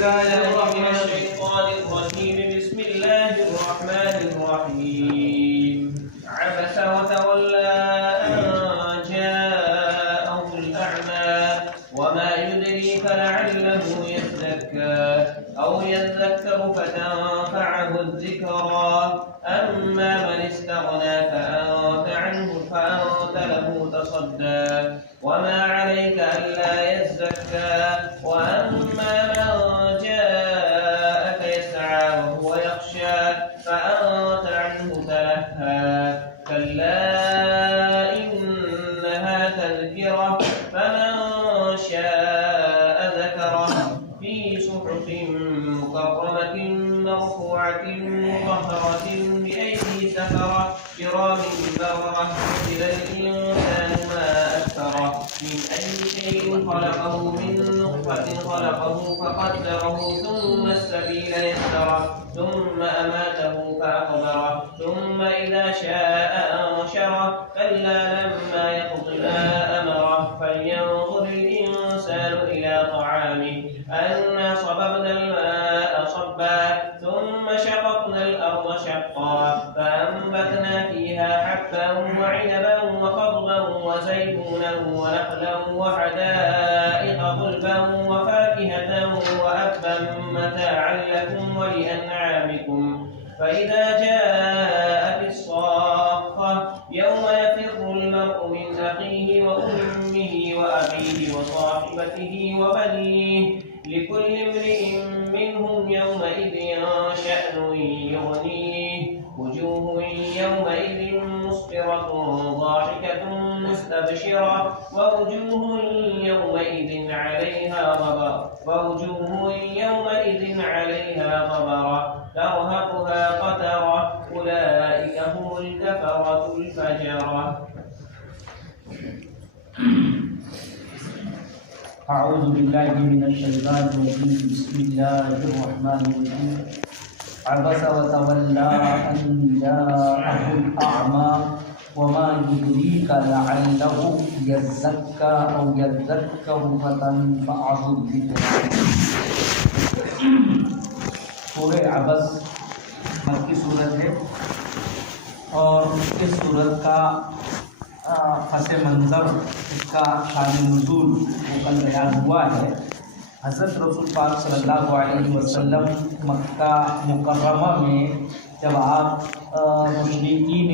بالله من الشيطان الرجيم. بسم الله الرحمن الرحيم. عبس وتولى أن جاءه الأعمى وما يدريك لعله يزكى أو يذكر فتنفعه الذكرى أما من استغنى فأنت له تصدى وما عليك ألا يزكى وأما من جاءك يسعى وهو يخشى فأنت عنه تلهى كلا إنها تذكرة فمن شاء ذكره في صحف مكرمة مرفوعة مطهرة بأيدي سفرة كرام بررة. قتل الإنسان ما أكفره من أي شيء خلقه من نطفة خلقه فقدره ثم السبيل يسره ثم أماته فأقبره ثم إذا شاء أنشره كلا لما يقض ما أمره فلينظر الإنسان إلى طعامه أنا صببنا الماء صبا ثم شققنا الأرض شقا فأنبتنا فيها حبا وعنبا وقضبا وزيتونا ونخلا وحدائق غلبا وفاكهة وأبا متاعا لكم ولأنعامكم. فإذا جاءت الصاخة يوم يفر المرء من أخيه وأمه وأبيه وصاحبته وبنيه لكل امرئ منهم يومئذ شأن يغنيه وجوه يومئذ مسفرة ضاحكة مستبشرة ووجوه يومئذ عليها غبرة ترهقها قترة أولئك هم الكفرة الفجرة. أعوذ بالله من الشيطان الرجيم. بسم الله الرحمن الرحيم. عبس وتولى أن جاءه الأعمى وما يدريك لعله يزكى أو يذكر فتنفعه الذكرى. سورہ عبس مکی صورت ہے اور اس صورت کا پس منظر اس کا شان نزول کل بیان ہوا ہے. حضرت رسول پاک صلی اللہ علیہ وسلم مکہ مکرمہ میں جب آپ مشرکین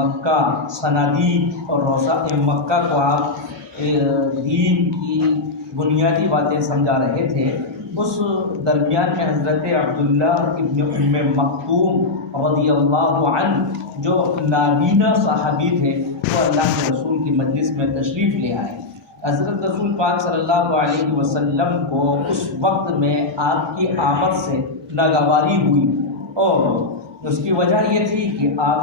مکہ صنادید اور روضہ مکہ کو آپ دین کی بنیادی باتیں سمجھا رہے تھے، اس درمیان میں حضرت عبداللہ ابن ام مکتوم رضی اللہ عنہ جو نابینا صحابی تھے وہ اللہ کے رسول کی مجلس میں تشریف لے آئے. حضرت رسول پاک صلی اللہ علیہ وسلم کو اس وقت میں آپ کی آمد سے ناگواری ہوئی اور اس کی وجہ یہ تھی کہ آپ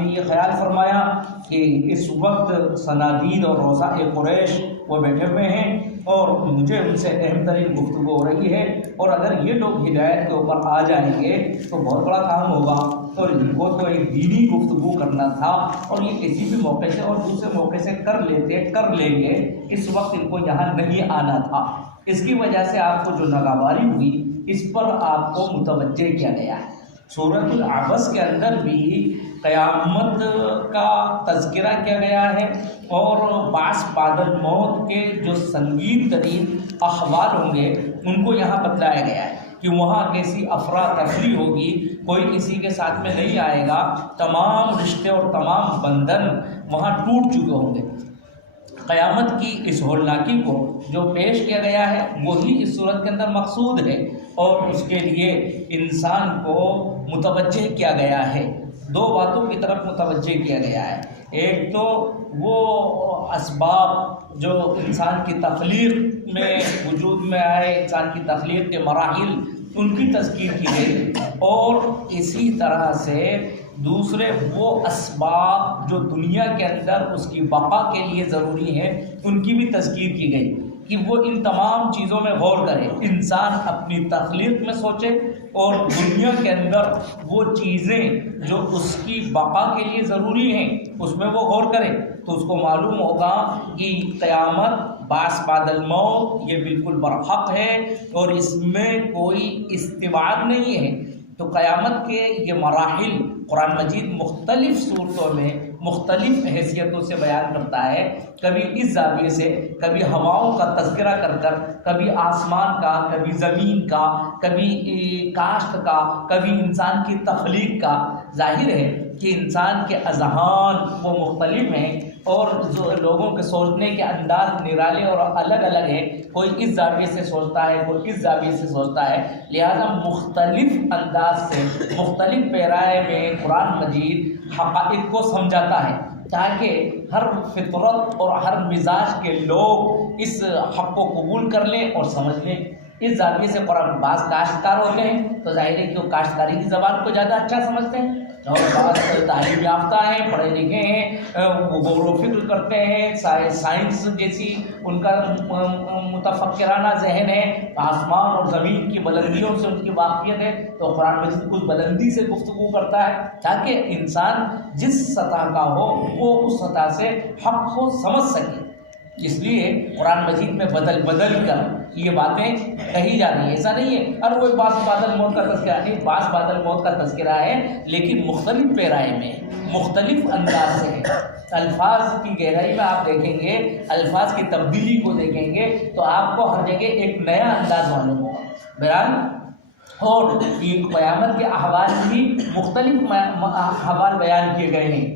نے یہ خیال فرمایا کہ اس وقت صنادید اور روضہ قریش وہ بیٹھے ہوئے ہیں اور مجھے ان سے اہم ترین گفتگو ہو رہی ہے اور اگر یہ لوگ ہدایت کے اوپر آ جائیں گے تو بہت بڑا کام ہوگا اور ان کو تو ایک دینی گفتگو کرنا تھا اور یہ کسی بھی موقع سے اور دوسرے موقع سے کر لیں گے. اس وقت ان کو یہاں نہیں آنا تھا. اس کی وجہ سے آپ کو جو ناگواری ہوئی اس پر آپ کو متوجہ کیا گیا ہے. سورۃ العبس کے اندر بھی قیامت کا تذکرہ کیا گیا ہے اور بعث بعد الموت کے جو سنگین ترین احوال ہوں گے ان کو یہاں بتلایا گیا ہے کہ وہاں کیسی افراتفری ہوگی، کوئی کسی کے ساتھ میں نہیں آئے گا، تمام رشتے اور تمام بندھن وہاں ٹوٹ چکے ہوں گے. قیامت کی اس ہولناکی کو جو پیش کیا گیا ہے وہی اس صورت کے اندر مقصود ہے اور اس کے لیے انسان کو متوجہ کیا گیا ہے. دو باتوں کی طرف متوجہ کیا گیا ہے. ایک تو وہ اسباب جو انسان کی تخلیق میں وجود میں آئے، انسان کی تخلیق کے مراحل ان کی تذکیر کی گئی اور اسی طرح سے دوسرے وہ اسباب جو دنیا کے اندر اس کی بقا کے لیے ضروری ہیں ان کی بھی تذکیر کی گئی کہ وہ ان تمام چیزوں میں غور کرے. انسان اپنی تخلیق میں سوچے اور دنیا کے اندر وہ چیزیں جو اس کی بقا کے لیے ضروری ہیں اس میں وہ غور کرے تو اس کو معلوم ہوگا کہ قیامت باس بعد الموت یہ بالکل برحق ہے اور اس میں کوئی استبعاد نہیں ہے۔ تو قیامت کے یہ مراحل قرآن مجید مختلف صورتوں میں مختلف حیثیتوں سے بیان کرتا ہے، کبھی اس زاویے سے، کبھی ہواؤں کا تذکرہ کر کر، کبھی آسمان کا، کبھی زمین کا، کبھی کاشت کا، کبھی انسان کی تخلیق کا۔ ظاہر ہے کہ انسان کے اذہان وہ مختلف ہیں اور جو لوگوں کے سوچنے کے انداز نرالے اور الگ الگ ہیں، کوئی اس زاویے سے سوچتا ہے، کوئی اس زاویے سے سوچتا ہے، لہذا مختلف انداز سے مختلف پیرائے میں قرآن مجید حقائق کو سمجھاتا ہے تاکہ ہر فطرت اور ہر مزاج کے لوگ اس حق کو قبول کر لیں اور سمجھ لیں۔ اس زاویے سے قرآن بعض کاشتکار ہوتے ہیں تو ظاہر ہے کہ وہ کاشتکاری کی زبان کو زیادہ اچھا سمجھتے ہیں، اور بعض تعلیم یافتہ ہیں، پڑھے لکھے ہیں، وہ غور و فکر کرتے ہیں، سائنس جیسی ان کا متفکرانہ ذہن ہے، آسمان اور زمین کی بلندیوں سے ان کی واقفیت ہے، تو قرآن مجید کچھ بلندی سے گفتگو کرتا ہے تاکہ انسان جس سطح کا ہو وہ اس سطح سے حق کو سمجھ سکے۔ اس لیے قرآن مجید میں بدل بدل کر یہ باتیں کہی جا رہی ہیں، ایسا نہیں ہے اور وہ بعض بادل موت کا تذکرہ نہیں، بعض بادل موت کا تذکرہ ہے لیکن مختلف پیرائے میں مختلف انداز سے ہے۔ الفاظ کی گہرائی میں آپ دیکھیں گے، الفاظ کی تبدیلی کو دیکھیں گے تو آپ کو ہر جگہ ایک نیا انداز معلوم ہوگا۔ بہرحال اور یہ قیامت کے احوال بھی مختلف احوال بیان کیے گئے ہیں،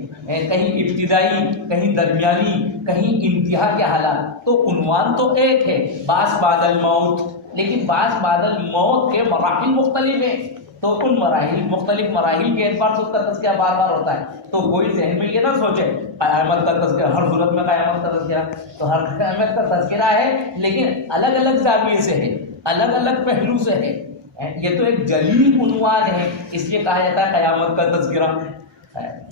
کہیں ابتدائی، کہیں درمیانی، کہیں انتہا کے حالات۔ تو عنوان تو ایک ہے باس بعد الموت، لیکن باس بعد الموت کے مراحل مختلف ہیں، تو ان مراحل مختلف مراحل کے اعتبار سے اس کا تذکرہ بار بار ہوتا ہے۔ تو کوئی ذہن میں یہ نہ سوچے قیامت کا تذکرہ، ہر صورت میں قیامت کا تذکرہ، تو ہر قیامت کا تذکرہ ہے لیکن الگ الگ زاویے سے ہے، الگ الگ پہلو سے ہے۔ یہ تو ایک جلیل عنوان ہے، اس لیے کہا جاتا ہے قیامت کا تذکرہ،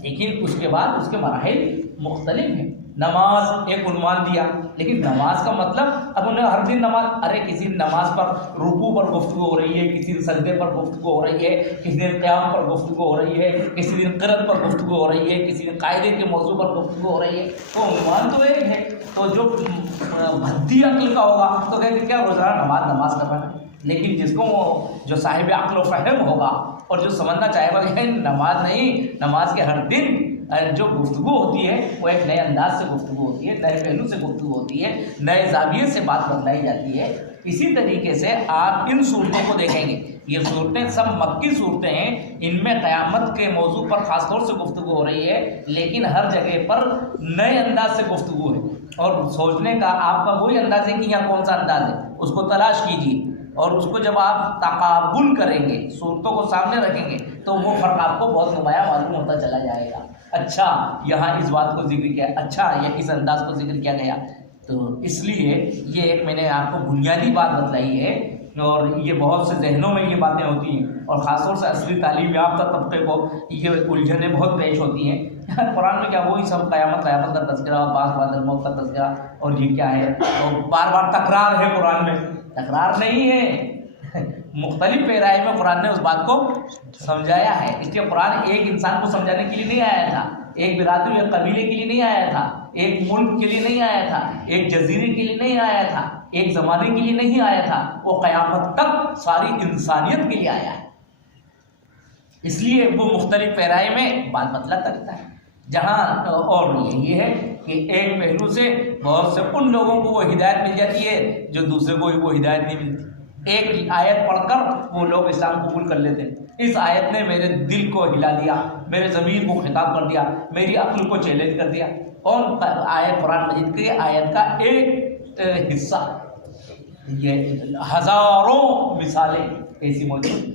لیکن اس کے بعد اس کے مراحل مختلف ہیں۔ نماز ایک عنوان دیا، لیکن نماز کا مطلب اب انہیں ہر دن نماز، ارے کسی نماز پر رکوع پر گفتگو ہو رہی ہے، کسی دن سجدے پر گفتگو ہو رہی ہے، کسی دن قیام پر گفتگو ہو رہی ہے، کسی دن قرأت پر گفتگو ہو رہی ہے، کسی دن قاعدے کے موضوع پر گفتگو ہو رہی ہے، تو عنوان تو ایک ہے۔ تو جو بھدی عقل کا ہوگا تو کہتے کہ کیا روزانہ نماز کر رہا ہے، لیکن جس کو جو صاحب عقل و فہم ہوگا اور جو سمجھنا چاہے گا کہ نماز نہیں، نماز کے ہر دن جو گفتگو ہوتی ہے وہ ایک نئے انداز سے گفتگو ہوتی ہے، نئے پہلو سے گفتگو ہوتی ہے، نئے زاویے سے بات بتلائی جاتی ہے۔ اسی طریقے سے آپ ان صورتوں کو دیکھیں گے، یہ صورتیں سب مکی صورتیں ہیں، ان میں قیامت کے موضوع پر خاص طور سے گفتگو ہو رہی ہے، لیکن ہر جگہ پر نئے انداز سے گفتگو ہے، اور سوچنے کا آپ کا وہی انداز ہے کہ یہاں کون سا انداز ہے، اس کو تلاش کیجیے، اور اس کو جب آپ تقابل کریں گے، صورتوں کو سامنے رکھیں گے تو وہ فرق آپ کو بہت نمایاں معلوم ہوتا چلا جائے گا۔ اچھا یہاں اس بات کو ذکر کیا، اچھا یہ اس انداز کو ذکر کیا گیا، تو اس لیے یہ ایک میں نے آپ کو بنیادی بات بتلائی ہے، اور یہ بہت سے ذہنوں میں یہ باتیں ہوتی ہیں، اور خاص طور سے عصری تعلیم یافتہ طبقے کو یہ الجھنیں بہت پیش ہوتی ہیں۔ قرآن میں کیا وہی سب قیامت کا تذکرہ، بعض بعد الموت کا تذکرہ، اور یہ کیا ہے، اور بار بار تکرار ہے قرآن میں، تکرار نہیں ہے، مختلف پیرائے میں قرآن نے اس بات کو سمجھایا ہے۔ اس لیے قرآن ایک انسان کو سمجھانے کے لیے نہیں آیا تھا، ایک برادری ایک قبیلے کے لیے نہیں آیا تھا، ایک ملک کے لیے نہیں آیا تھا، ایک جزیرے کے لیے نہیں آیا تھا، ایک زمانے کے لیے نہیں آیا تھا، وہ قیامت تک ساری انسانیت کے لیے آیا ہے۔ اس لیے وہ مختلف پیرائے میں بات بتلاتا رہتا ہے، جہاں اور یہ ہے کہ ایک پہلو سے بہت سے ان لوگوں کو وہ ہدایت مل جاتی ہے جو دوسرے کو وہ ہدایت نہیں ملتی۔ ایک آیت پڑھ کر وہ لوگ اسلام قبول کر لیتے ہیں، اس آیت نے میرے دل کو ہلا دیا، میرے ضمیر کو خطاب کر دیا، میری عقل کو چیلنج کر دیا، اور آیت قرآن مجید کے آیت کا ایک حصہ، یہ ہزاروں مثالیں ایسی موجود،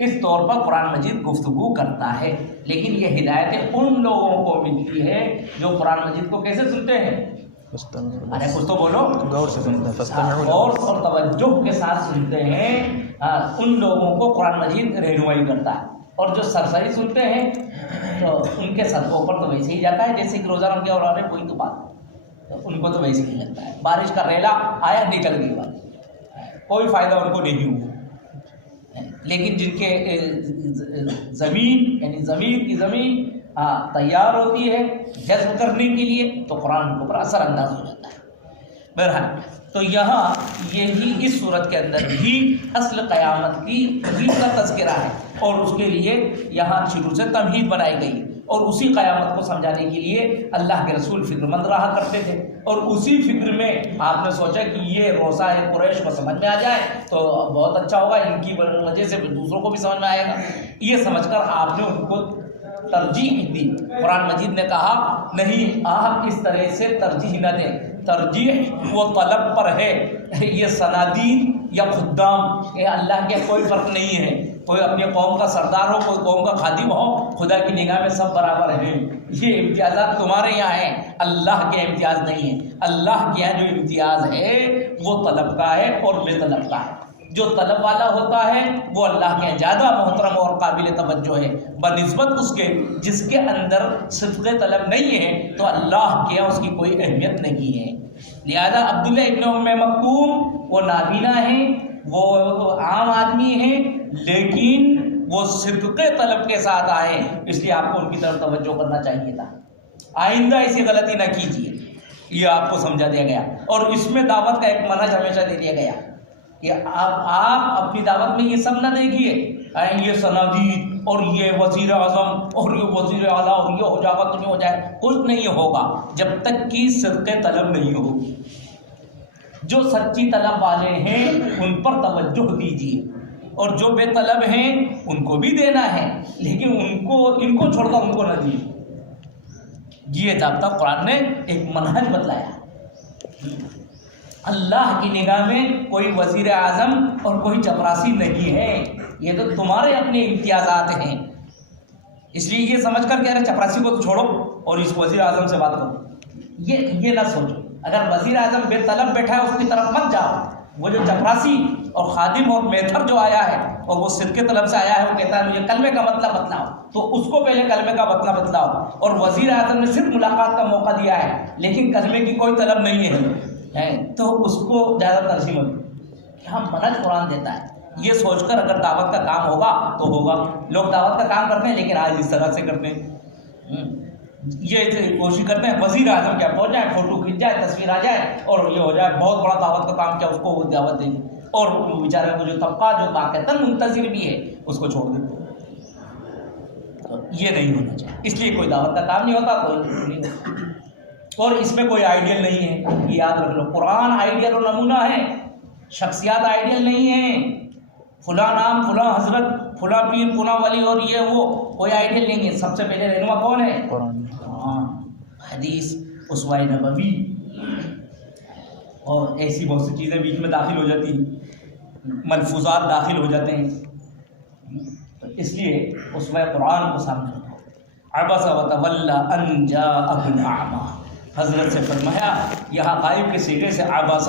اس طور پر قرآن مجید گفتگو کرتا ہے، لیکن یہ ہدایتیں ان لوگوں کو ملتی ہے جو قرآن مجید کو کیسے سنتے ہیں، ارے کچھ تو بولو، غور سے سنتے ہیں، غور اور توجہ کے ساتھ سنتے ہیں، ان لوگوں کو قرآن مجید رہنمائی کرتا ہے، اور جو سرسری سنتے ہیں تو ان کے صدقوں پر تو ویسے ہی جاتا ہے جیسے کہ روزہ رکھ کے اور آ رہے، کوئی تو بات، ان کو تو ویسے ہی لگتا ہے، بارش کا ریلا آیا نکل گئی بات، کوئی فائدہ ان کو نہیں ہوا۔ لیکن جن کے زمین یعنی ضمیر کی زمین تیار ہوتی ہے جذب کرنے کے لیے، تو قرآن کے اوپر اثر انداز ہو جاتا ہے۔ بہرحال تو یہاں یہی اس صورت کے اندر بھی اصل قیامت کی تقریب کا تذکرہ ہے، اور اس کے لیے یہاں شروع سے تمہید بنائی گئی، اور اسی قیامت کو سمجھانے کے لیے اللہ کے رسول فکر مند رہا کرتے تھے، اور اسی فکر میں آپ نے سوچا کہ یہ روزہ قریش کو سمجھ میں آ جائے تو بہت اچھا ہوگا، ان کی وجہ سے دوسروں کو بھی سمجھ میں آئے گا، یہ سمجھ کر آپ نے ان کو ترجیح دی۔ قرآن مجید نے کہا نہیں، آپ اس طرح سے ترجیح نہ دیں، ترجیح وہ طلب پر ہے، یہ صنادید یا خدام، یہ اللہ کے کوئی فرق نہیں ہے، کوئی اپنی قوم کا سردار ہو، کوئی قوم کا خادم ہو، خدا کی نگاہ میں سب برابر ہیں، یہ امتیازات تمہارے یہاں ہیں، اللہ کے امتیاز نہیں ہے، اللہ کے یہاں جو امتیاز ہے وہ طلب کا ہے اور بے طلب کا ہے، جو طلب والا ہوتا ہے وہ اللہ کے زیادہ محترم اور قابل توجہ ہے بنسبت اس کے جس کے اندر صدق طلب نہیں ہے، تو اللہ کے یہاں اس کی کوئی اہمیت نہیں ہے۔ لہذا عبداللہ ابن ام مکتوم وہ نابینا ہیں، وہ عام آدمی ہیں، لیکن وہ صدق طلب کے ساتھ آئے، اس لیے آپ کو ان کی طرف توجہ کرنا چاہیے تھا، آئندہ ایسی غلطی نہ کیجیے، یہ آپ کو سمجھا دیا گیا، اور اس میں دعوت کا ایک منہج ہمیشہ دے دیا گیا کہ آپ اپنی دعوت میں یہ سب نہ دیکھیے یہ صنادید اور یہ وزیر اعظم اور یہ وزیر اعلیٰ اور یہ ہو جائے گا تو نہیں ہو جائے، کچھ نہیں ہوگا جب تک کہ صدق طلب نہیں ہوگی۔ جو سچی طلب والے ہیں ان پر توجہ دیجیے، اور جو بے طلب ہیں ان کو بھی دینا ہے، لیکن ان کو چھوڑ کر ان کو نہ دیجیے۔ یہ ضابطہ قرآن نے ایک منہج بتلایا۔ اللہ کی نگاہ میں کوئی وزیر اعظم اور کوئی چپراسی نہیں ہے، یہ تو تمہارے اپنے امتیازات ہیں، اس لیے یہ سمجھ کر کہہ رہے چپراسی کو تو چھوڑو اور اس وزیر اعظم سے بات کرو، یہ نہ سوچو۔ اگر وزیر اعظم بے طلب بیٹھا ہے اس کی طرف مت جاؤ، وہ جو چپراسی اور خادم اور میتھر جو آیا ہے اور وہ صدقے طلب سے آیا ہے، وہ کہتا ہے مجھے کلمے کا مطلب بتلاؤ، تو اس کو پہلے کلمے کا مطلب بتلاؤ، اور وزیر اعظم نے صرف ملاقات کا موقع دیا ہے لیکن کلمے کی کوئی طلب نہیں ہے، تو اس کو زیادہ ترجیح مت دو۔ کیا منہج قرآن دیتا ہے، یہ سوچ کر اگر دعوت کا کام ہوگا تو ہوگا۔ لوگ دعوت کا کام کرتے ہیں لیکن آج اس طرح سے کرتے ہیں، یہ کوشش کرتے ہیں وزیر اعظم کیا پہنچ جائے، فوٹو کھنچ جائے، تصویر آ جائے اور یہ ہو جائے، بہت بڑا دعوت کا کام کیا، اس کو وہ دعوت دیں گے، اور بیچارے کو جو طبقہ جو طاقتاً منتظر بھی ہے اس کو چھوڑ دیتے ہیں۔ یہ نہیں ہونا چاہیے، اس لیے کوئی دعوت کا کام نہیں ہوتا، کوئی نہیں ہوتا، اور اس میں کوئی آئیڈیل نہیں ہے، یہ یاد رکھ لو۔ قرآن آئیڈیل و نمونہ ہے، شخصیات آئیڈیل نہیں ہیں، فلاں نام، فلاں حضرت، فلاں پیر، فلاں ولی اور یہ وہ، کوئی آئیڈیل نہیں ہے۔ سب سے پہلے رہنما کون ہے؟ قرآن، حدیث، اسوہ نبوی، اور ایسی بہت سی چیزیں بیچ میں داخل ہو جاتی ہیں، ملفوظات داخل ہو جاتے ہیں، تو اس لیے اسوہ قرآن کو سامنے رکھو۔ عبس وتولی ان جاءہ الاعمی، حضرت سے فرمایا، یہاں غائب کے صیغے سے عبس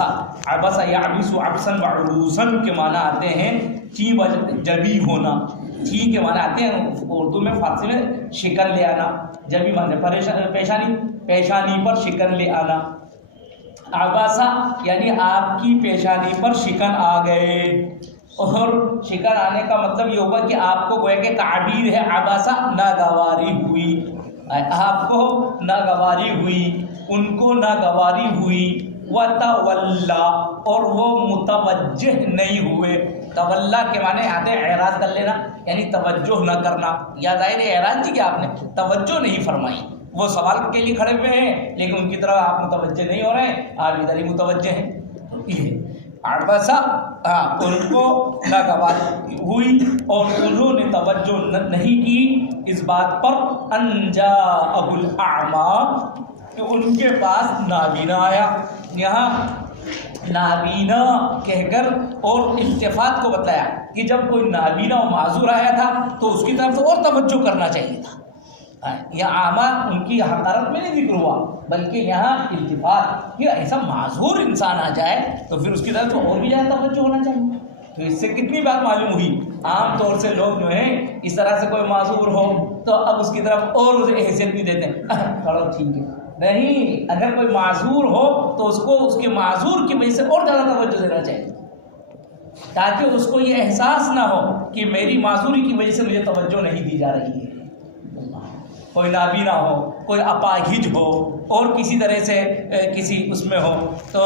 یعبس عبسا وعروسا کے معنی آتے ہیں چی جبی ہونا، چی کے معنی آتے ہیں اردو میں، فارسی میں شکن لے آنا، جبی معنی پیشانی پر شکن لے آنا، عباسا یعنی آپ کی پیشانی پر شکن آ گئے، اور شکن آنے کا مطلب یہ ہوگا کہ آپ کو گویا کہ تعبیر ہے عباسا، ناگواری ہوئی، آپ کو ناگواری ہوئی، ان کو ناگواری ہوئی، وتولا اور وہ متوجہ نہیں ہوئے۔ تولا کے معنی آتے ہیں اعراض کر لینا، یعنی توجہ نہ کرنا، یا ظاہر اعراض جی کہ آپ نے توجہ نہیں فرمائی، وہ سوال کے لیے کھڑے ہوئے ہیں لیکن ان کی طرف آپ متوجہ نہیں ہو رہے ہیں، آپ ادھر ہی متوجہ ہیں۔ عباسا ان کو ناگواری ہوئی اور انہوں نے توجہ نہیں کی اس بات پر، ان جاءہ الاعمی کہ ان کے پاس نابینا آیا۔ یہاں نابینا کہہ کر اور التفات کو بتایا کہ جب کوئی نابینا و معذور آیا تھا تو اس کی طرف سے اور توجہ کرنا چاہیے تھا، یہاں اعمی ان کی حقارت میں نہیں ذکر ہوا بلکہ یہاں التفات کہ ایسا معذور انسان آ جائے تو پھر اس کی طرف سے اور بھی زیادہ توجہ ہونا چاہیے۔ تو اس سے کتنی بات معلوم ہوئی، عام طور سے لوگ جو ہیں اس طرح سے کوئی معذور ہو تو اب اس کی طرف اور اسے حیثیت نہیں دیتے، چلو ٹھیک ہے، نہیں، اگر کوئی معذور ہو تو اس کو اس کے معذور کی وجہ سے اور زیادہ توجہ دینا چاہیے، تاکہ اس کو یہ احساس نہ ہو کہ میری معذوری کی وجہ سے مجھے توجہ نہیں دی جا رہی ہے۔ کوئی نابینا ہو، کوئی اپاہج ہو اور کسی طرح سے کسی اس میں ہو، تو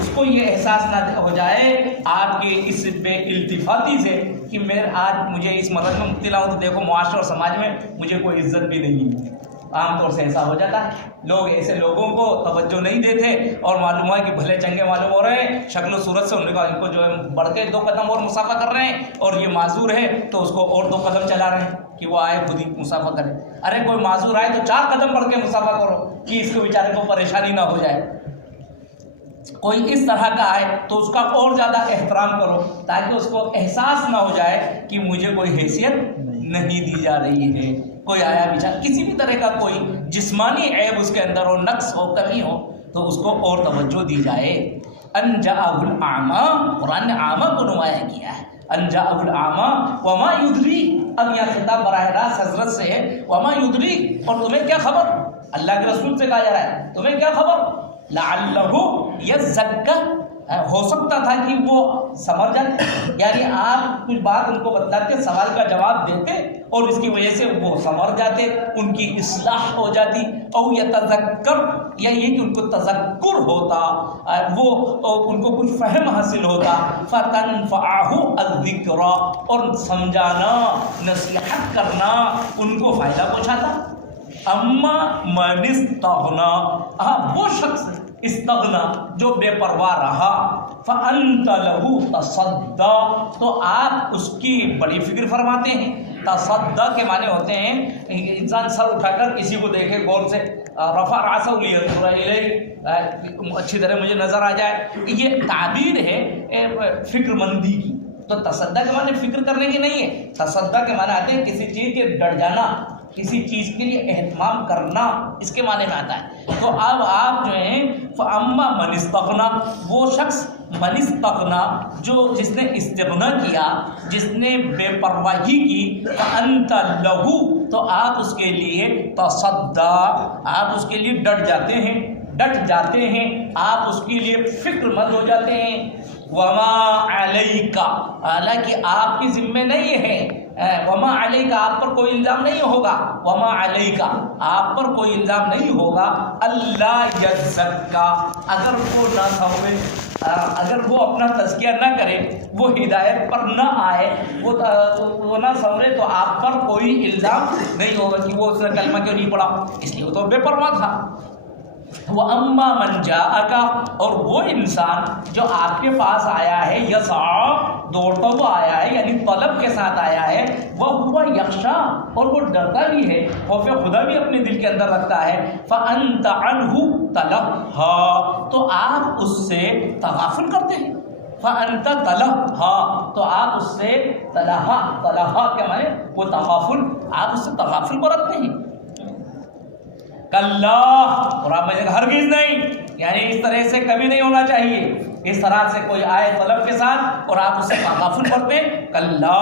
اس کو یہ احساس نہ ہو جائے آپ کے اس بے التفاتی سے کہ میں آج مجھے اس مرض میں مبتلا ہوں، تو دیکھو معاشرے اور سماج میں مجھے کوئی عزت بھی نہیں ہے۔ عام طور سے ایسا ہو جاتا ہے، لوگ ایسے لوگوں کو توجہ نہیں دیتے اور معلوم ہوا کہ بھلے چنگے معلوم ہو رہے ہیں، شکل و صورت سے ان کو جو ہے بڑھ کے 2 قدم اور مسافہ کر رہے ہیں، اور یہ معذور ہے تو اس کو اور 2 قدم چلا رہے ہیں کہ وہ آئے خود ہی مسافہ کرے۔ ارے کوئی معذور آئے تو 4 قدم بڑھ کے مسافہ کرو کہ اس کو بیچارے کو پریشانی نہ ہو جائے۔ کوئی اس طرح کا آئے تو اس کا اور زیادہ احترام کرو تاکہ اس کو احساس نہ ہو جائے کہ مجھے کوئی حیثیت نہیں دی جا رہی ہے۔ کوئی آیا بیچارہ کسی بھی طرح کا کوئی جسمانی عیب اس کے اندر ہو، نقص ہو، کمی ہو، تو اس کو اور توجہ دی جائے۔ ان جاءہ الاعمی، قرآن نے اعمیٰ کو نمایاں کیا ہے۔ ان جاءہ الاعمی وما یدریک، اب یہ خطاب براہ راست حضرت سے ہے، وما یدریک، اور تمہیں کیا خبر، اللہ کے رسول سے کہا جا رہا ہے تمہیں کیا خبر، لعلہ یزکی، ہو سکتا تھا کہ وہ سمجھ جاتے، یعنی آپ کچھ بات ان کو بتلاتے، سوال کا جواب دیتے اور اس کی وجہ سے وہ سمجھ جاتے، ان کی اصلاح ہو جاتی، او یتذکر، یا یہ کہ ان کو تذکر ہوتا، وہ ان کو کچھ فہم حاصل ہوتا، فتنفعہ الذکر، اور سمجھانا، نصیحت کرنا ان کو فائدہ پہنچاتا۔ اما من استغنا، وہ شخص استغنا جو بے پرواہ رہا، فانت له تصدی، تو آپ اس کی بڑی فکر فرماتے ہیں۔ تصدی کے معنی ہوتے ہیں انسان سر اٹھا کر کسی کو دیکھے غور سے، رفع راسہ لینظر الیہ، اچھی طرح مجھے نظر آ جائے، یہ تعبیر ہے فکر مندی کی۔ تو تصدی کے معنی فکر کرنے کی نہیں ہے، تصدی کے معنی آتے ہیں کسی چیز کے ڈٹ جانا، کسی چیز کے لیے اہتمام کرنا، اس کے معنی میں آتا ہے۔ تو اب آپ جو ہیں فاما من استغنا، وہ شخص من استغنا جس نے استغنا کیا، جس نے بے پرواہی کی، فانت لہو، تو آپ اس کے لیے تصدی، آپ اس کے لیے ڈٹ جاتے ہیں، آپ اس کے لیے فکر مند ہو جاتے ہیں۔ وما علیک، حالانکہ آپ کی ذمہ نہیں ہے، وما علیک، آپ پر کوئی الزام نہیں ہوگا، وما علیک، آپ پر کوئی الزام نہیں ہوگا، اللہ یزکا، اگر وہ نہ سمجھے، اگر وہ اپنا تزکیہ نہ کرے، وہ ہدایت پر نہ آئے، وہ نہ سمجھے، تو آپ پر کوئی الزام نہیں ہوگا کہ وہ اس نے کلمہ کیوں نہیں پڑھا، اس لیے وہ تو بے پرواہ تھا۔ وَأَمَّا مَنْ جَاءَكَ، اور وہ انسان جو آپ کے پاس آیا ہے، یسعی، دوڑتا ہوا آیا ہے، یعنی طلب کے ساتھ آیا ہے، وَهُوَ يَخْشَىٰ، اور وہ ڈرتا بھی ہے، خوف خدا بھی اپنے دل کے اندر رکھتا ہے، فَأَنْتَ عَنْهُ تَلَهَّىٰ، تو آپ اس سے تغافل کرتے ہیں، فَأَنْتَ تَلَهَّىٰ، تو آپ اس سے تلہا کے معنی وہ تغافل، آپ اس سے تغافل برتتے ہیں۔ کلا، اور آپ میں ہرگز نہیں، یعنی اس طرح سے کبھی نہیں ہونا چاہیے، اس طرح سے کوئی آئے طلب کے ساتھ اور آپ اس سے تغافل کرتے، کلا،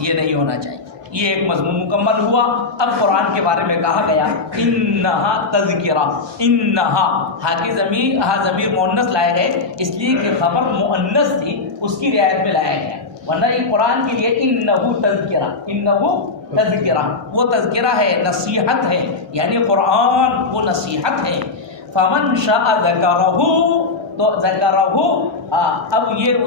یہ نہیں ہونا چاہیے۔ یہ ایک مضمون مکمل ہوا۔ اب قرآن کے بارے میں کہا گیا انہا تذکرہ، انہا، ہاں کی ضمیر مؤنث لائے گئے اس لیے کہ خبر مؤنث تھی، اس کی رعایت میں لایا گیا، ورنہ یہ قرآن کے لیے انہو تذکرہ، انہو تذکرہ، وہ تذکرہ ہے، نصیحت ہے، یعنی قرآن وہ نصیحت ہے۔ فمن شاء ذکرہ، تو ذکرہ، اب یہ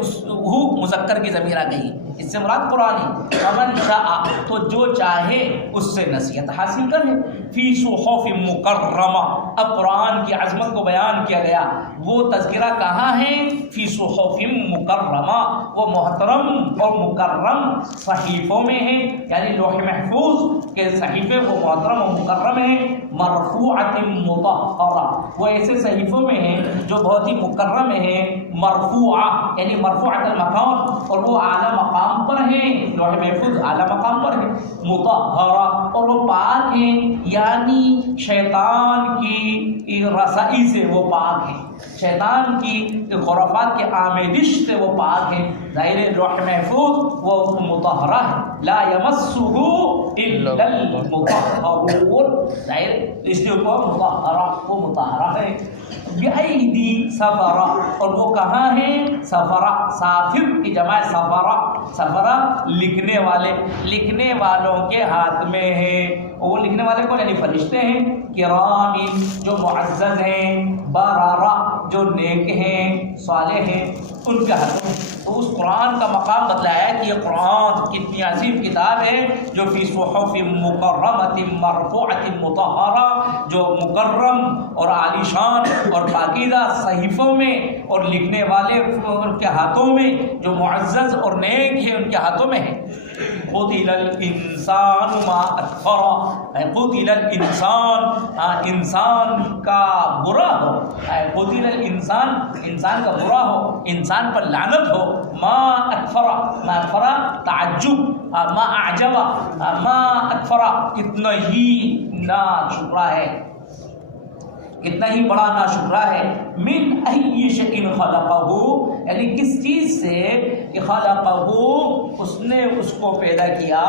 مذکر کی ضمیر آ گئی، اس سے مراد قرآن ہے۔ فمن شاء، تو جو چاہے اس سے نصیحت حاصل کرے، فی صحف مکرمہ، اب قرآن کی عظمت کو بیان کیا گیا، وہ تذکرہ کہاں ہے، فی صحف مکرمہ، وہ محترم اور مکرم صحیفوں میں ہے، یعنی لوح محفوظ کے صحیفے وہ محترم و مکرم ہیں، مرفوعۃ مطہرہ، وہ ایسے صحیفوں میں ہیں جو بہت ہی مکرم ہیں، مرفوعہ یعنی مرفوعۃ المقام، اور وہ اعلیٰ مقام پر ہیں، لوح محفوظ اعلیٰ مقام پر ہے، مطہرہ، اور وہ پاک ہیں، یعنی شیطان کی رسائی سے وہ پاک ہیں، شیطان کی خرافات کے آمیزش سے وہ پاک ہیں۔ ظاہر لوح محفوظ وہ مطہرہ ہے، لا یمسہ الا المطہرون، ظاہر اس لیے وہ مطہرہ، وہ مطہرہ ہے۔ بِأَيْدِي سَفَرَہ، اور وہ کہاں ہیں، سفرہ، سافر کی جمع سفرہ، سفرہ لکھنے والے، لکھنے والوں کے ہاتھ میں ہے۔ اور وہ لکھنے والے کون یعنی فرشتے ہیں، کرام جو معزز ہیں، بررہ جو نیک ہیں صالح ہیں، ان کے ہاتھوں میں۔ تو اس قرآن کا مقام بتلایا کہ یہ قرآن کتنی عظیم کتاب ہے جو فی صحف مکرمۃ مرفوعۃ مطہرہ، جو مکرم اور عالیشان اور پاکیزہ صحیفوں میں اور لکھنے والے ان کے ہاتھوں میں، جو معزز اور نیک ہیں ان کے ہاتھوں میں ہے۔ قتل الانسان ما اکفر، قتل الانسان، انسان کا برا ہو، قتل الانسان انسان کا برا ہو، انسان پر لعنت ہو، ما اکفر، ما اکفر تعجب، ما اعجب، ما اکفر کتنا ہی ناشکرا ہے، کتنا ہی بڑا ناشکرا ہے، من ای شیء خلقہ، یعنی کس چیز سے کہ خلقہ اس نے اس کو پیدا کیا،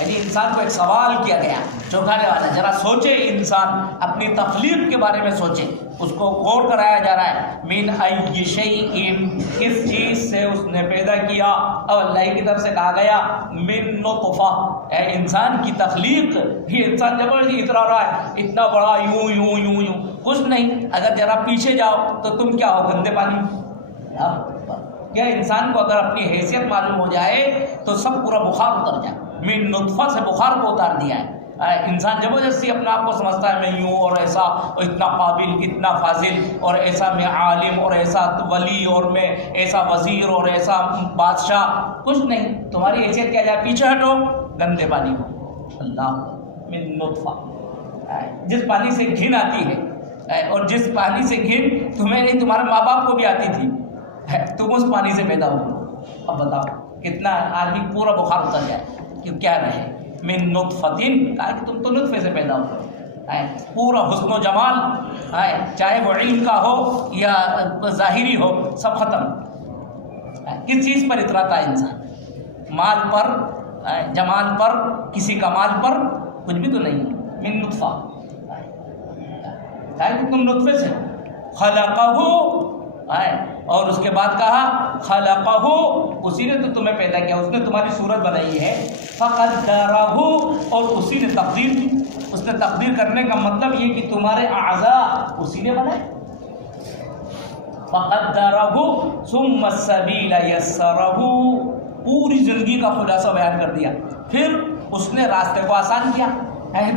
یعنی انسان کو ایک سوال کیا گیا چونکانے والا، ذرا سوچے انسان اپنی تخلیق کے بارے میں سوچے، اس کو غور کرایا جا رہا ہے، من ای شیء کس چیز سے اس نے پیدا کیا، اور اللہ کی طرف سے کہا گیا من نطفہ، انسان کی تخلیق، یہ انسان جب اترا رہا ہے اتنا بڑا یوں یوں یوں یوں کچھ نہیں، اگر ذرا پیچھے جاؤ تو تم کیا ہو، گندے پانی۔ کیا انسان کو اگر اپنی حیثیت معلوم ہو جائے تو سب پورا بخار اتر جائے، من نطفہ سے بخار کو اتار دیا ہے، انسان زبردستی اپنے آپ کو سمجھتا ہے میں یوں اور ایسا، اور اتنا قابل، اتنا فاضل، اور ایسا میں عالم، اور ایسا ولی، اور میں ایسا وزیر، اور ایسا بادشاہ، کچھ نہیں، تمہاری حیثیت کیا جائے، پیچھے ہٹو، گندے پانی کو، اللہ من نطفہ، جس پانی سے گھن آتی ہے، اور جس پانی سے گھن تمہیں نہیں تمہارے ماں باپ کو بھی آتی تھی، تم اس پانی سے پیدا ہو، اب بتاؤ کتنا آدمی پورا بخار اتر جائے کہ کیا رہے، من نطفتن، کہا کہ تم تو نطفے سے پیدا ہو، پورا حسن و جمال، چاہے وہ علم کا ہو یا ظاہری ہو، سب ختم، کس چیز پر اتراتا ہے انسان، مال پر، جمال پر، کسی کا مال پر، کچھ بھی تو نہیں، من نطفہ، کہ تم نطفے سے، خلقہ، اور اس کے بعد کہا خلقہ، اسی نے تو تمہیں پیدا کیا، اس نے تمہاری صورت بنائی ہے، فقدرہ، اور اسی نے تقدیر کی، اس نے تقدیر کرنے کا مطلب یہ کہ تمہارے اعضاء اسی نے بنائے، فقدرہ ثم السبیل یسرہ، پوری زندگی کا خلاصہ بیان کر دیا، پھر اس نے راستے کو آسان کیا،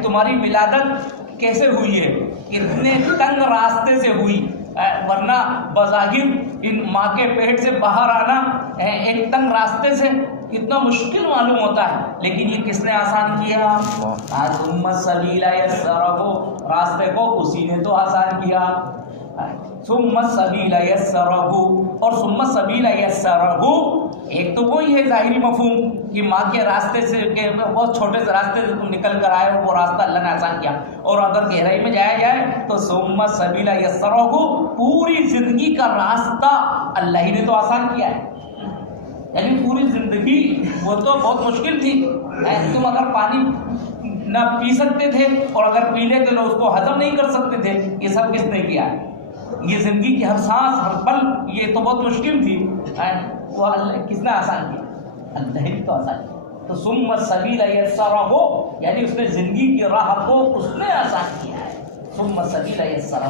تمہاری ولادت کیسے ہوئی ہے، اتنے تنگ راستے سے ہوئی، ورنہ بظاہر ان ماں کے پیٹ سے باہر آنا ایک تنگ راستے سے کتنا مشکل معلوم ہوتا ہے، لیکن یہ کس نے آسان کیا، ثم السبیل یسرہ، راستے کو اسی نے تو آسان کیا، ثم السبیل یسرہ، اور ثم السبیل یسرہ ایک تو وہی ہے ظاہری مفہوم کہ ماں کے راستے سے، کہ بہت چھوٹے سے راستے سے تم نکل کر آئے ہو، وہ راستہ اللہ نے آسان کیا، اور اگر گہرائی میں جایا جائے تو ثم السبیل یسرہ، پوری زندگی کا راستہ اللہ ہی نے تو آسان کیا ہے، یعنی پوری زندگی وہ تو بہت مشکل تھی، تم اگر پانی نہ پی سکتے تھے، اور اگر پی لیتے تو اس کو ہضم نہیں کر سکتے تھے، یہ سب کس نے کیا ہے، یہ زندگی کی ہر سانس ہر پل یہ تو بہت مشکل تھی، وہ اللہ کس نے آسان کیا، اللہ نے تو آسان کیا، تو ثم السبیل یسرہ، یعنی اس نے زندگی کی راہ کو اس نے آسان کیا ہے، ثم السبیل یسرہ،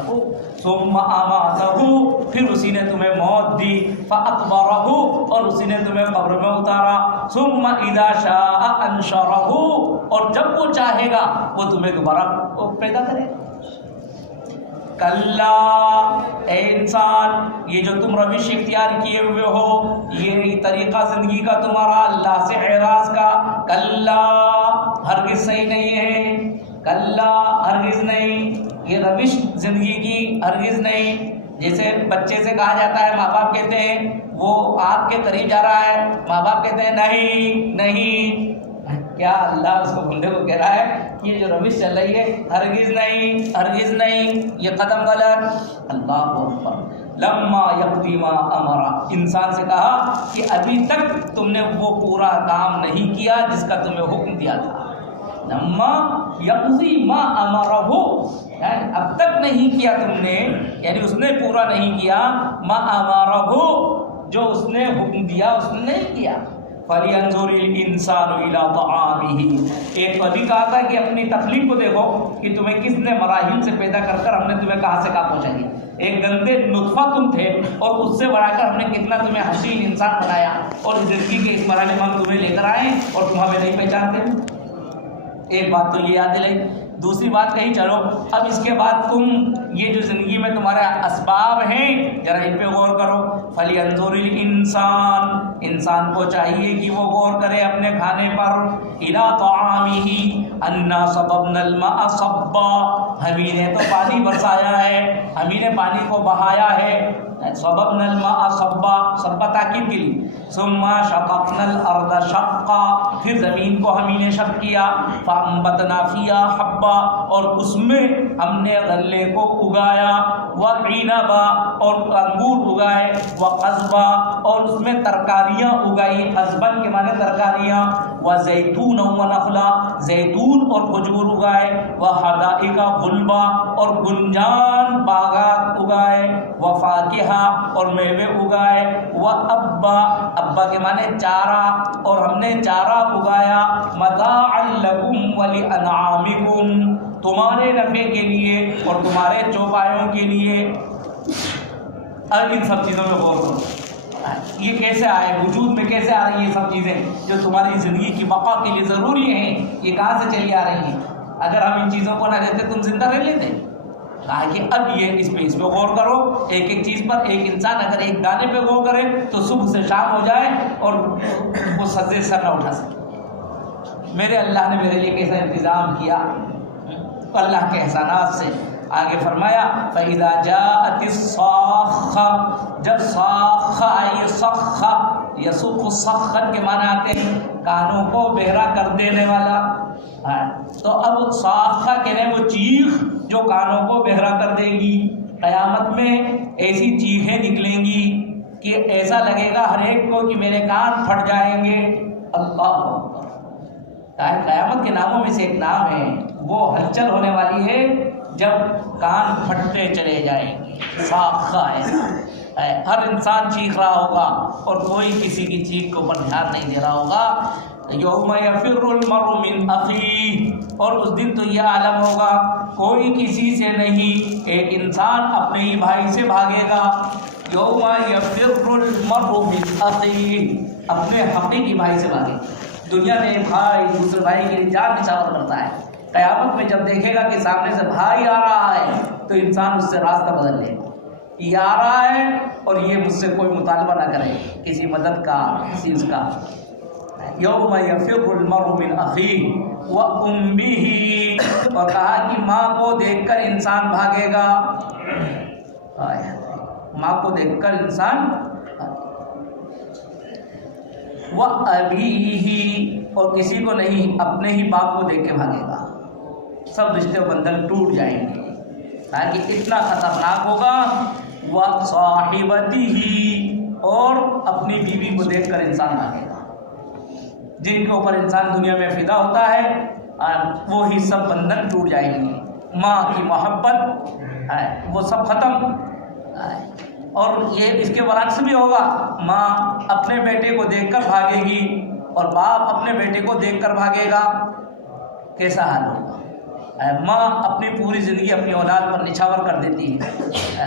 ثم اماتہ، پھر اسی نے تمہیں موت دی، فاقبرہ، اور اسی نے تمہیں قبر میں اتارا، ثم اذا شاء انشرہ، اور جب وہ چاہے گا وہ تمہیں دوبارہ پیدا کرے، کلا، اے انسان، یہ جو تم روش اختیار کیے ہوئے ہو، یہ طریقہ زندگی کا تمہارا اللہ سے اعراض کا، کلا ہرگز صحیح نہیں ہے، کلا ہرگز نہیں، یہ روش زندگی کی ہرگز نہیں، جیسے بچے سے کہا جاتا ہے، ماں باپ کہتے ہیں وہ آگ کے قریب جا رہا ہے، ماں باپ کہتے ہیں نہیں نہیں، کیا اللہ اس کو بندے کو کہہ رہا ہے کہ یہ جو روش چل رہی ہے ہرگز نہیں، ہرگز نہیں، یہ قدم غلط، اللہ اکبر، لما یقضی ما امرا، انسان سے کہا کہ ابھی تک تم نے وہ پورا کام نہیں کیا جس کا تمہیں حکم دیا تھا، لما یقضی ما امرہ، یعنی اب تک نہیں کیا تم نے، یعنی اس نے پورا نہیں کیا، ما امرہ، جو اس نے حکم دیا اس نے نہیں کیا، فَلْيَنْظُرِ الْإِنسَانُ إِلَىٰ طَعَامِهِ۔ ایک ابھی کہا تھا کہ اپنی تخلیق کو دیکھو کہ تمہیں کس نے مراحل سے پیدا کر کر ہم نے تمہیں کہاں سے کہاں پہنچا دیا۔ ایک گندے نطفہ تم تھے اور اس سے بڑھا کر ہم نے کتنا تمہیں حسین انسان بنایا، اور زندگی کے اس مرحلے میں ہم تمہیں لے کر آئے اور تم ہمیں نہیں پہچانتے۔ ایک بات تو یہ یاد دلائی۔ دوسری بات کہی چلو اب اس کے بعد تم یہ جو زندگی میں تمہارے اسباب ہیں ذرا ان پہ غور کرو۔ فَلْيَنْظُرِ الْإِنسَانُ، انسان کو چاہیے کہ وہ غور کرے اپنے کھانے پر۔ إِلَىٰ طَعَامِهِ أَنَّا صَبَبْنَا الْمَاءَ صَبًّا، ہمیں نے تو پانی برسایا ہے، ہمیں نے پانی کو بہایا ہے۔ صَبَبْنَا الْمَاءَ صَبًّا، صبا تاکید کے لیے۔ ثُمَّ شَقَقْنَا الْأَرْضَ شَقًّا، پھر زمین کو ہمیں نے شق کیا۔ فَأَنبَتْنَا فِيهَا حَبًّا، اور اس میں ہم نے غلے کو اگایا۔ وَعِنَبًا، اور انگور اگائے۔ وَقَضْبًا، اور اس میں ترکاریاں اگائی۔ قضباً کے معنی ترکاریاں۔ وَزَيْتُونًا وَنَخْلًا، زیتون اور کھجور اگائے۔ وَحَدَائِقَ غُلْبًا، اور گنجان باغات اگائے۔ وَفَاكِهَا، اور میوے اگائے۔ وَأَبًّا، ابا کے معنی چارہ، اور ہم نے چارہ اگایا۔ مَتَاعًا لَكُمْ وَلِأَنْعَامِكُمْ، تمہارے نفع کے لیے اور تمہارے چوپایوں کے لیے۔ اب ان سب چیزوں میں غور کرو، یہ کیسے آئے، وجود میں کیسے آ رہی ہیں یہ سب چیزیں جو تمہاری زندگی کی بقا کے لیے ضروری ہیں، یہ کہاں سے چلی آ رہی ہیں؟ اگر ہم ان چیزوں کو نہ دیتے تم زندہ رہ لیتے؟ کہا کہ اب یہ اس پہ غور کرو، ایک ایک چیز پر۔ ایک انسان اگر ایک دانے پہ غور کرے تو صبح سے شام ہو جائے اور وہ سجدے سے سر نہ اٹھا سکے۔ میرے اللہ نے میرے لیے کیسا انتظام کیا، اللہ کے احسانات سے۔ آگے فرمایا فَإِذَا جَاءَتِ الصَّاخَّةُ، جب صاخہ آئی، صخہ یسوق صخن کے معنی آتے ہیں کانوں کو بہرا کر دینے والا۔ تو اب صاخہ کہنے وہ چیخ جو کانوں کو بہرا کر دے گی۔ قیامت میں ایسی چیخیں نکلیں گی کہ ایسا لگے گا ہر ایک کو کہ میرے کان پھٹ جائیں گے۔ اللہ اکبر، قیامت کے ناموں میں سے ایک نام ہے، وہ ہلچل ہونے والی ہے جب کان پھٹتے چلے جائیں گے۔ صاخہ ہے، ہر انسان چیخ رہا ہوگا اور کوئی کسی کی چیخ کے اوپر دھیان نہیں دے رہا ہوگا۔ یوم یفر المرء من اخیہ، اور اس دن تو یہ عالم ہوگا کوئی کسی سے نہیں، ایک انسان اپنے ہی بھائی سے بھاگے گا۔ یوم یفر المرء من اخیہ، اپنے حقیقی بھائی سے بھاگے گا۔ دنیا میں ایک بھائی دوسرے بھائی کے لیے جان نچھاور کرتا ہے، قیامت میں جب دیکھے گا کہ سامنے سے بھائی آ رہا ہے تو انسان اس سے راستہ بدل لے گا، یہ آ رہا ہے اور یہ مجھ سے کوئی مطالبہ نہ کرے کسی مدد کا، کسی اس کا۔ یوم یفر المرء من اخیہ وامہ، اور کہا کہ ماں کو دیکھ کر انسان بھاگے گا، ماں کو دیکھ کر انسان، وَأَبِيهِ، اور کسی کو نہیں، اپنے ہی باپ کو دیکھ کے بھاگے گا۔ سب رشتے و بندھن ٹوٹ جائیں گے تاکہ اتنا خطرناک ہوگا۔ وَصَاحِبَتِهِ، اور اپنی بیوی کو دیکھ کر انسان بھاگے گا۔ جن کے اوپر انسان دنیا میں فدا ہوتا ہے وہی سب بندھن ٹوٹ جائیں گے، ماں کی محبت وہ سب ختم۔ اور یہ اس کے برعکس بھی ہوگا، ماں اپنے بیٹے کو دیکھ کر بھاگے گی اور باپ اپنے بیٹے کو دیکھ کر بھاگے گا، کیسا حال ہوگا؟ ماں اپنی پوری زندگی اپنی اولاد پر نچھاور کر دیتی ہے،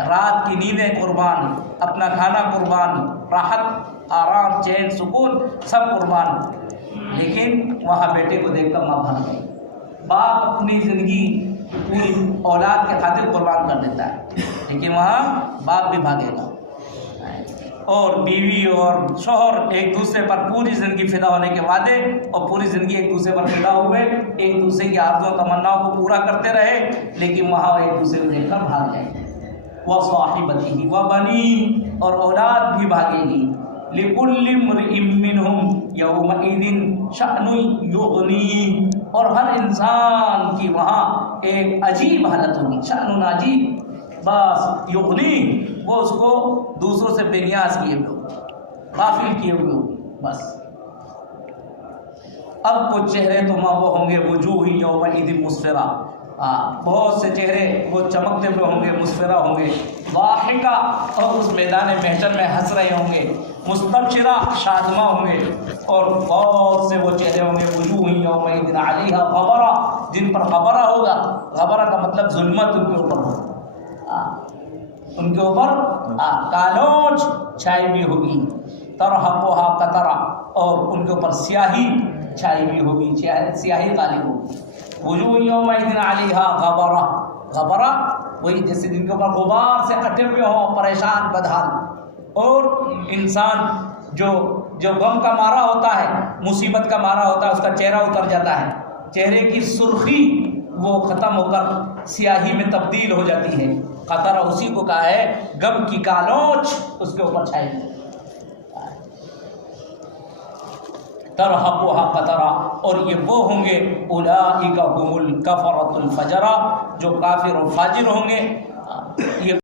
رات کی نیندیں قربان، اپنا کھانا قربان، راحت آرام چین سکون سب قربان، لیکن وہاں بیٹے کو دیکھ کر ماں بھاگ گئی۔ باپ اپنی زندگی پوری اولاد کے خاطر قربان کر دیتا ہے، لیکن وہاں باپ بھی بھاگے گا۔ اور بیوی اور شوہر ایک دوسرے پر پوری زندگی فدا ہونے کے وعدے، اور پوری زندگی ایک دوسرے پر فدا ہوئے، ایک دوسرے کی آرزو و تمناؤں کو پورا کرتے رہے، لیکن وہاں ایک دوسرے کو دیکھ کر بھاگ جائیں گے۔ وَصَاحِبَتِهِ وَبَنِيهِ، اور اولاد بھی بھاگے گی۔ لِكُلِّ امْرِئٍ مِّنْهُمْ يَوْمَئِذٍ شَأْنٌ يُغْنِيهِ، اور ہر انسان کی وہاں ایک عجیب حالت ہوگی، شأن عجیب، بس یغنی، وہ اس کو دوسروں سے بے نیاز کیے ہوئے، غافل کیے ہوئے ہوگی بس۔ اب کچھ چہرے تو وہ ہوں گے وجوہ یومئذ مسفرہ، بہت سے چہرے وہ چمکتے ہوئے ہوں گے، مسفرہ ہوں گے، ضاحکہ، اور اس میدان محشر میں ہنس رہے ہوں گے۔ مستبشرہ شادماں ہوں گے، اور بہت سے وہ چہرے ہوں گے وجوہ یومئذ علیہا غبرہ، جن پر غبرہ ہوگا، غبرہ کا مطلب ظلمت ان کے اوپر ہوگا، ان کے اوپر کالوچ چھائی ہوئی ہوگی، ترہقھا قترہ، اور ان کے اوپر سیاہی چھائی ہوئی ہوگی، سیاہی غالب ہوگی، وجوہ یومئذ علیہا غبرہ، غبرہ وہی جیسے جن کے اوپر غبار سے اٹے ہوئے ہوں، پریشان بدحال، اور انسان جو غم کا مارا ہوتا ہے، مصیبت کا مارا ہوتا ہے، اس کا چہرہ اتر جاتا ہے، چہرے کی سرخی وہ ختم ہو کر سیاہی میں تبدیل ہو جاتی ہے، قطرہ اسی کو کہا ہے، غم کی کالوچ اس کے اوپر چھائی ہوئی، ترہقھا قطرہ، اور یہ وہ ہوں گے اولئک هم الکفرۃ الفجرہ، جو کافر و فاجر ہوں گے،